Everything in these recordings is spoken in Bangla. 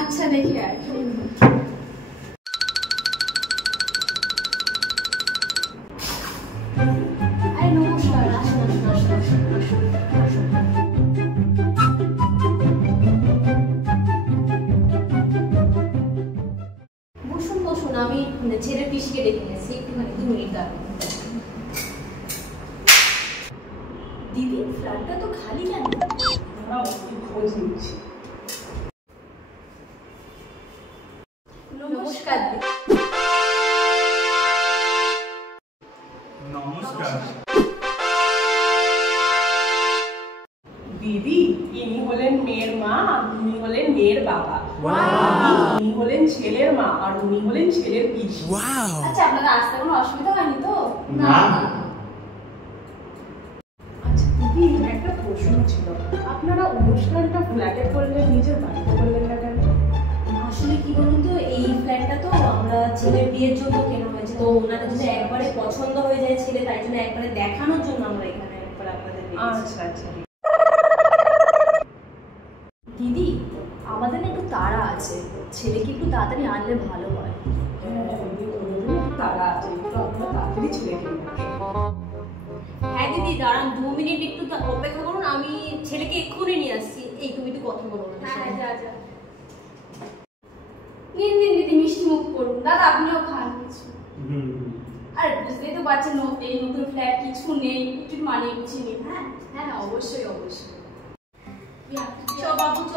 আচ্ছা দেখি আর নমস্কার। বসুন বসুন, আমি ছেলের পিসিকে ডেকে নিয়েছি, একটুখানি 2 মিনিট দাঁড়ান। দিদি ফ্ল্যাটটা তো খালি কেন? খোঁজ নিচ্ছি। নমস্কার নমস্কার দিদি, ইনি হলেন মেয়ের মা আর উনি হলেন মেয়ের বাবা। ইনি হলেন ছেলের মা আর উনি হলেন ছেলের পিসি। আচ্ছা, আপনাদের আসতে কোনো অসুবিধা হয়নি তো? না। আচ্ছা দিদি, একটা প্রশ্ন ছিল, আপনারা অনুষ্ঠানটা ফ্ল্যাটে করলেন, নিজের বাড়িতে করলেন না কেন? আসলে কি বলুন তো, এই ফ্ল্যাটটা তো আমরা ছেলের বিয়ের জন্য কেনা হয়েছে, তো ওনাদের যদি একবারে পছন্দ হয়ে যায় ছেলে, তাই জন্য একবারে দেখানোর জন্য আমরা এখানে একবার আপনাদের আচ্ছা আচ্ছা দিদি, আমাদের না একটু তাড়া আছে, ছেলেকে একটু তাড়াতাড়ি আনলে ভালো হয়। তারা আছে, একটু আপনারা তাড়াতাড়ি ছেলেকে নিয়ে আসুন। হ্যাঁ দিদি, দাঁড়ান 2 মিনিট একটু অপেক্ষা করুন, আমি ছেলেকে এক্ষুনি নিয়ে আসছি। এই তুমি একটু কথা বলো। হ্যাঁ যা যা। নিন নিন দিদি, মিষ্টি মুখ করুন। দাদা আপনিও খান কিছু। আর বুঝতেই তো পারছেন, এই নতুন ফ্ল্যাট কিছু নেই, একটু মানিয়ে গুছিয়ে নিন। হ্যাঁ হ্যাঁ অবশ্যই অবশ্যই। চ বাবু চ।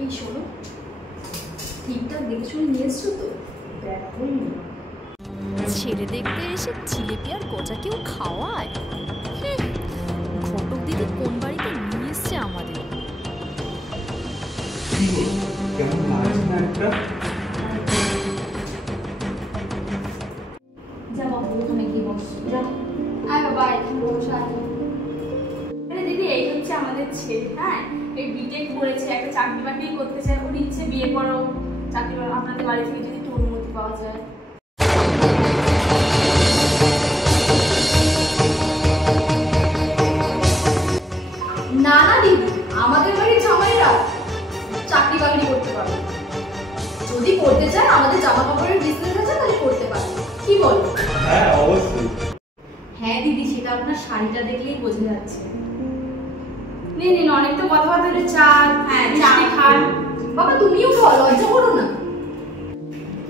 এই শোনো, ঠিকঠাক দেখে শুনে নিয়ে এসছো তো? দেখুন, ছেলে দেখতে এসে জিলেপি আর গজা কেউ খাওয়ায়? ঘটক দিদি কোন বাড়িতে নিয়ে এসছে আমাদের। কেমন লাগছে না একটা? যা বাবু, ওখানে গিয়ে বসো। যা আয় বাবা, এখানে বসে আয়। আরে দিদি, এই হচ্ছে আমাদের ছেলে। হ্যাঁ, এই বিটেক করেছে, একটা চাকরি বাকরি করতে চায়, ওর ইচ্ছে বিয়ে করো, চাকরি আপনাদের বাড়ি থেকে যদি একটু অনুমতি পাওয়া যায়। না না দিদি, আমাদের বাড়ির জামাইরা চাকরি বাকরি করতে পারে, যদি করতে চায় আমাদের জামা কাপড়ের বিজনেস আছে, তাহলে করতে পারে। কি বলো? হ্যাঁ অবশ্যই। হ্যাঁ দিদি, সেটা আপনার শাড়িটা দেখলেই বোঝা যাচ্ছে। নিন নিন, অনেক তো কথাবার্তা হলো, চা। হ্যাঁ চা খান। বাবা তুমিও খাও, লজ্জা করো না।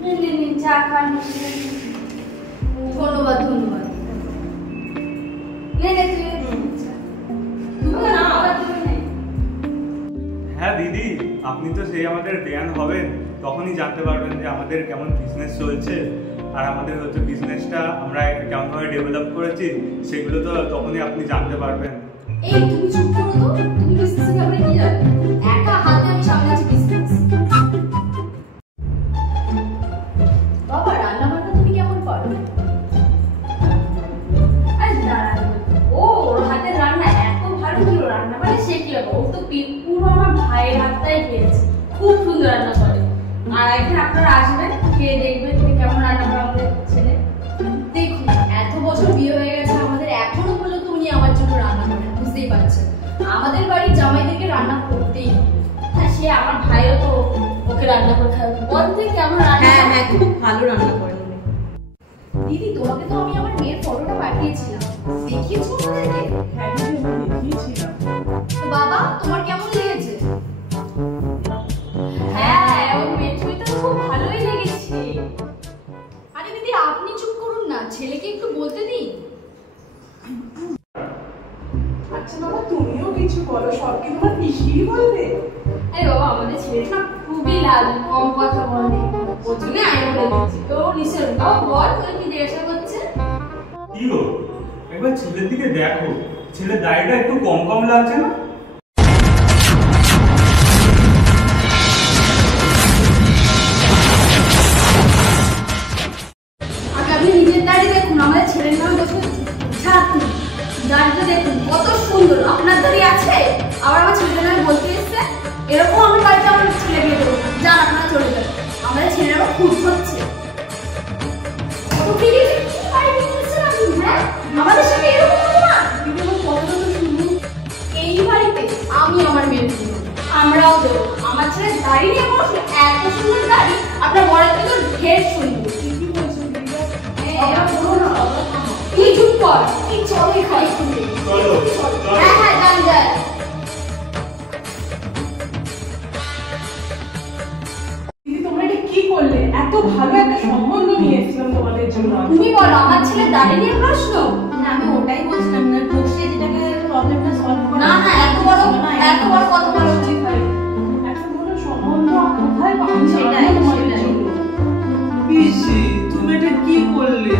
নিন নিন নিন, চা খান। ধন্যবাদ ধন্যবাদ। নে নে তুই। হ্যাঁ দিদি, আপনি তো সেই আমাদের জ্ঞান হবেন, তখনই জানতে পারবেন যে আমাদের কেমন বিজনেস চলছে আর আমাদের হচ্ছে বিজনেসটা আমরা কেমনভাবে ডেভেলপ করেছি, সেগুলো তো তখনই আপনি জানতে পারবেন। এই তুমি চুপ করো তো, তুমি বিজনেসের ব্যাপারে কি জানো? একা হাতে আমি সামলাচ্ছি বিজনেস। বাবা, রান্না বান্না তুমি কেমন পারো? আরে দাঁড়াও, ওর হাতের রান্না এত ভালো ছিল, রান্না মানে শিখলে ও তো পুরো আমার ভাইয়ের হাতটাই পেয়েছে, খুব সুন্দর রান্না করে। আর একদিন আপনারা আসবেন, খেয়ে দেখবেন কেমন রান্না করে আমাদের ছেলে। দেখুন, এত বছর বিয়ে হয়ে গেছে আমাদের, এখনো পর্যন্ত উনি আমার জন্য রান্না করেন, বুঝতেই পারছেন। আমাদের বাড়ির জামাইদেরকে রান্না করতেই হবে। হ্যাঁ, সে আমার ভাইও তো ওকে রান্না করে খায়। বল থেকে কেমন রান্না? হ্যাঁ হ্যাঁ, খুব ভালো রান্না করেন উনি। দিদি, তোমাকে তো আমি আমার মেয়ের ফটোটা পাঠিয়েছিলাম, দেখিয়েছো আমাদেরকে? হ্যাঁ দিদি, আমি দেখিয়েছিলাম। তো বাবা, তোমার কেমন লেগেছে? হ্যাঁ, ওর মেয়ের ছবিটা তো খুব ভালোই লেগেছে। আরে দিদি, আপনি চুপ করুন না, ছেলেকে একটু বলতে দিন। আচ্ছা বাবা, তুমিও কিছু বলো, সব কি তোমার পিসিই বলবে? আরে বাবা, আমাদের ছেলেটা না খুবই লাজুক, কম কথা বলে, ওর জন্য আমি বলে দিচ্ছি। তো নিশ্চয় বাবা বল, তুই কি জিজ্ঞাসা করছে? কি গো, একবার ছেলের দিকে দেখো, ছেলের দাড়িটা একটু কম কম লাগছে না? আগে আপনি নিজের দাড়ি দেখুন, আমাদের ছেলের নাম বসে ছাড়ুন। দাড়িটা দেখুন কত সুন্দর, আপনার দাড়ি আছে, আবার আমার ছেলের নামে বলতে এসছে। এরকম আমি বাড়িতে আমার ছেলে বিয়ে দেবো, যান আপনারা চলে যান, আমাদের ছেলেরা খুব হচ্ছে। আমাদের সাথে এরকম হতো না। দিদি আমার কথাটা তো শুনুন। এই বাড়িতে আমি আমার মেয়ের জন্য আমরাও দেবো। আমার ছেলে দাড়ি নিয়ে বসে, এত সুন্দর দাড়ি, আপনার বরের থেকে ঢের সুন্দর। কি বলছেন দিদিরা? হ্যাঁ, তুই চুপ কর, তুই চল এখানে। চলো, চলো। হ্যাঁ হ্যাঁ, যান যান। দিদি তোমরা এটা কি করলে? এত ভালো একটা সম্বন্ধ নিয়ে এসেছিলাম তোমাদের জন্য। তুমি বলো, আমার ছেলে দাড়ি নিয়ে প্রশ্ন? না আমি ওটাই বলছিলাম না, বসে যেটাকে প্রবলেমটা সলভ করা। না না, এত বড় কথা বলা উচিত হয়। এত ভালো সম্বন্ধ কোথায় পাবো? সেটাই, তোমাদের সেটাই। জন্য। পিসি তুমি এটা কি করলে?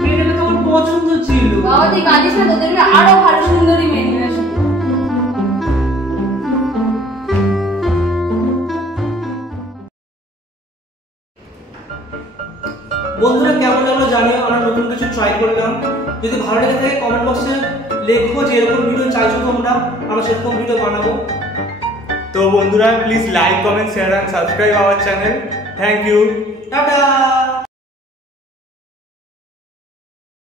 মেয়েটাকে তো আমার পছন্দ ছিল। বাবা তুই কাঁদিস না, তোদের মেয়ে আরো ভালো সুন্দরী মেয়ে নিয়ে আসবে। বন্ধুরা কেমন লাগলো জানিও, আমরা নতুন কিছু ট্রাই করলাম। যদি ভালো লেগে থাকে কমেন্ট বক্সে লেখো যে এরকম ভিডিও চাইছো তোমরা, আমরা সেরকম ভিডিও বানাবো। তো বন্ধুরা please like, comment, share and subscribe our channel. Thank you. Tata.